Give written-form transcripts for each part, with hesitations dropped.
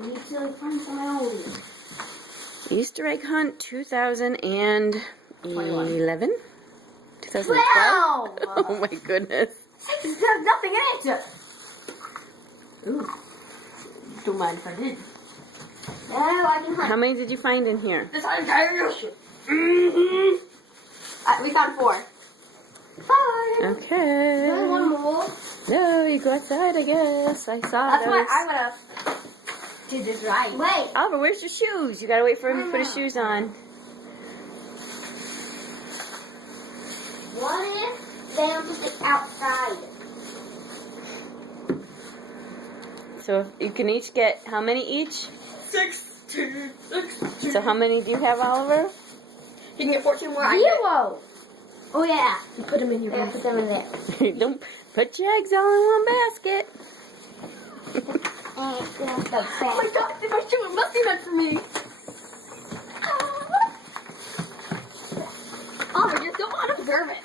I need to like find some own. Easter egg hunt 2011? 2012? 12! Oh my goodness. There's nothing in it! Ooh. Don't mind if I did. No, I can hunt. How many did you find in here? This entire ocean. We found 4. 5. Okay. Only one more. No, you go outside, I guess. I saw That's those. why I'm gonna do this right. Wait. Oliver, where's your shoes? You gotta wait for him to put his shoes on. What if they don't just stick outside? So you can each get, how many each? 16. So how many do you have, Oliver? You can get 14 more. 0. Oh yeah. You put them in your basket. Put them in there. Don't put your eggs all in one basket. Oh my god, my shoe must be meant for me. Oh, just don't want to observe it.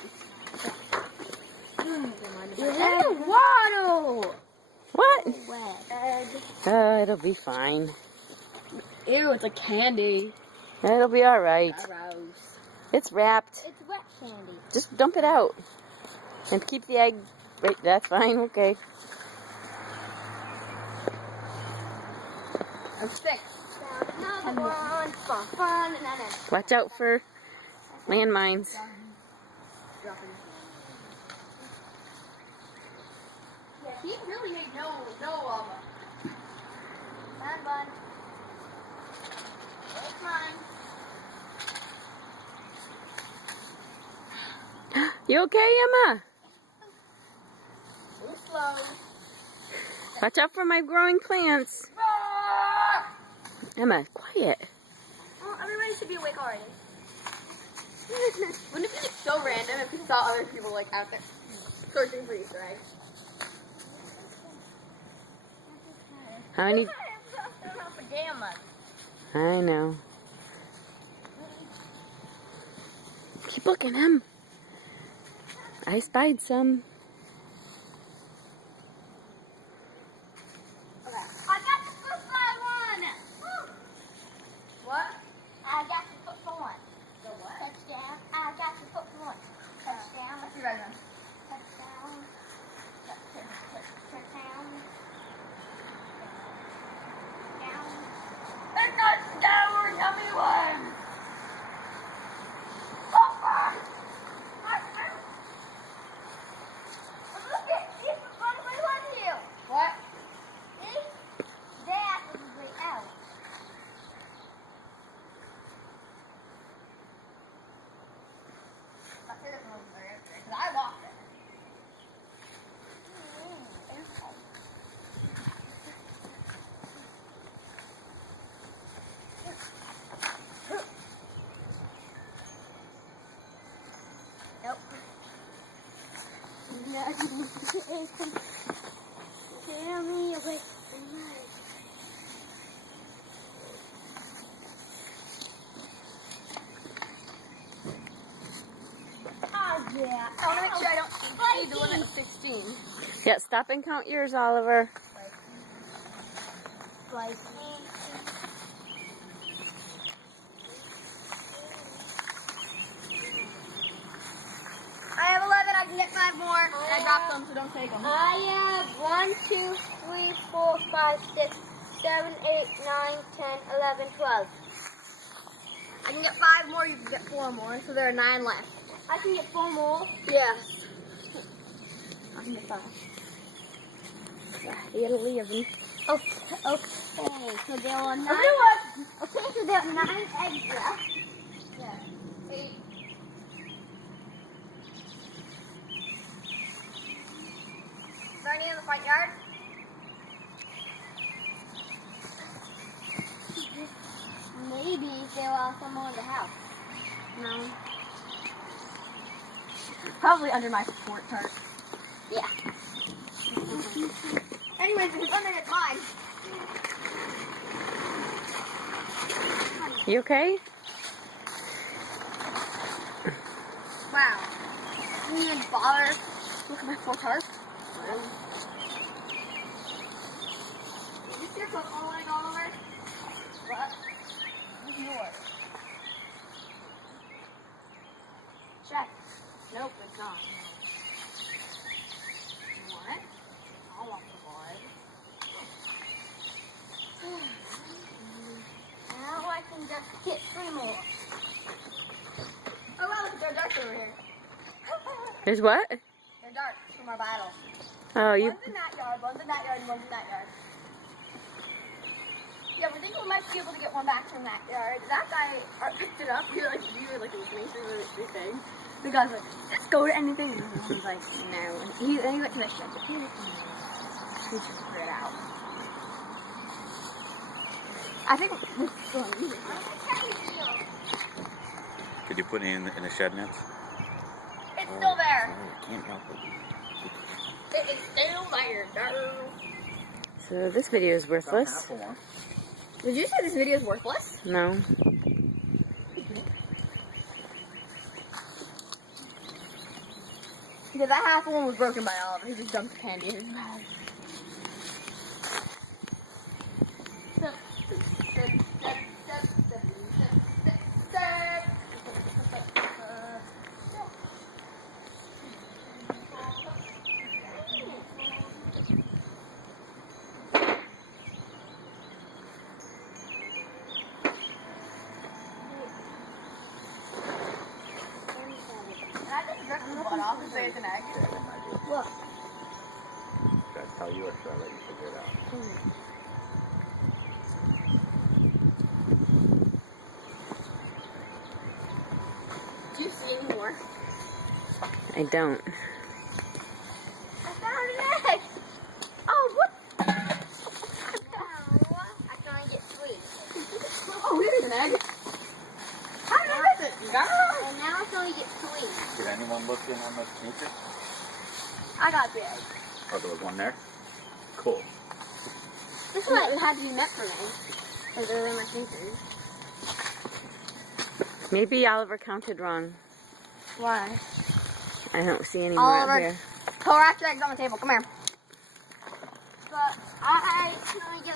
There's a waddle. What? Wet. It'll be fine. Ew, it's like candy. It'll be alright. Gross. It's wrapped. It's wet candy. Just dump it out. And keep the egg. Wait, that's fine, okay. I'm sick. Another one. Fun. Watch out for landmines. Yeah, he really made no Bun. It's mine. You okay, Emma? Too slow. Watch out for my growing plants. Emma, quiet. Well, everybody should be awake already. Wouldn't it be like so random if we saw other people like out there searching for Easter eggs? How many? Pajamas. I know. Keep looking, Em. I spied some. Okay. I got the first one. What? I got the foot for one. The what? Touchdown. I got the foot for one. Touchdown. Let's see right now. Touchdown. Touchdown. Touchdown, yummy one. What? That is way out. I walked it. Nope. Tell me away. Yeah. I want to make sure I don't exceed the limit of 16. Yeah, stop and count yours, Oliver. Like, I have 11. I can get 5 more. I dropped them, so don't take them. I have 1, 2, 3, 4, 5, 6, 7, 8, 9, 10, 11, 12. I can get 5 more. You can get 4 more. So there are 9 left. I can get 4 more. Yes. I can get 5. It'll even. Okay. So there are 9. Okay, so there are 9 eggs left. Yeah. 8. Is there any in the front yard? Maybe there are some more in the house. No. Probably under my support chart. Yeah. Anyways, if it's under, it's mine. You okay? Wow. You didn't even bother. Look at my full tarp. Is this your foot falling all over? is yours. Check. Nope, it's not. You want it? I want the blood. Now I can just get 3 more. Oh wow, look, there are darts over here. There's what? They're darts from our battle. Oh, you. One's in that yard, one's in that yard, and one's in that yard. Yeah, we think we might be able to get one back from that yard. That guy picked it up. We were like listening through the thing. The guy's like, just go to anything. And he's like, no. And he went to the shed. He should figure it out. I think this is going to use it. Could you put it in the shed nets? It's still there. Can't help it. It is still there, darn. So this video is worthless. Did you say this video is worthless? No. Because that half one was broken by Oliver. He just dumped the candy in his bag. Look. Should I tell you or should I let you figure it out? Do you see any more? I don't. I found an egg! Oh, what? No. I can only get 3. Oh, it is an egg. How did I miss it? Girl! And now I can only get 3. Did anyone look in on the sneaker? I got the egg. Oh, there was one there? Cool. This one had to be meant for me. Because they're in my fingers. Maybe Oliver counted wrong. Why? I don't see any more Oliver, up here. Go wrap your eggs on the table. Come here. But I can only get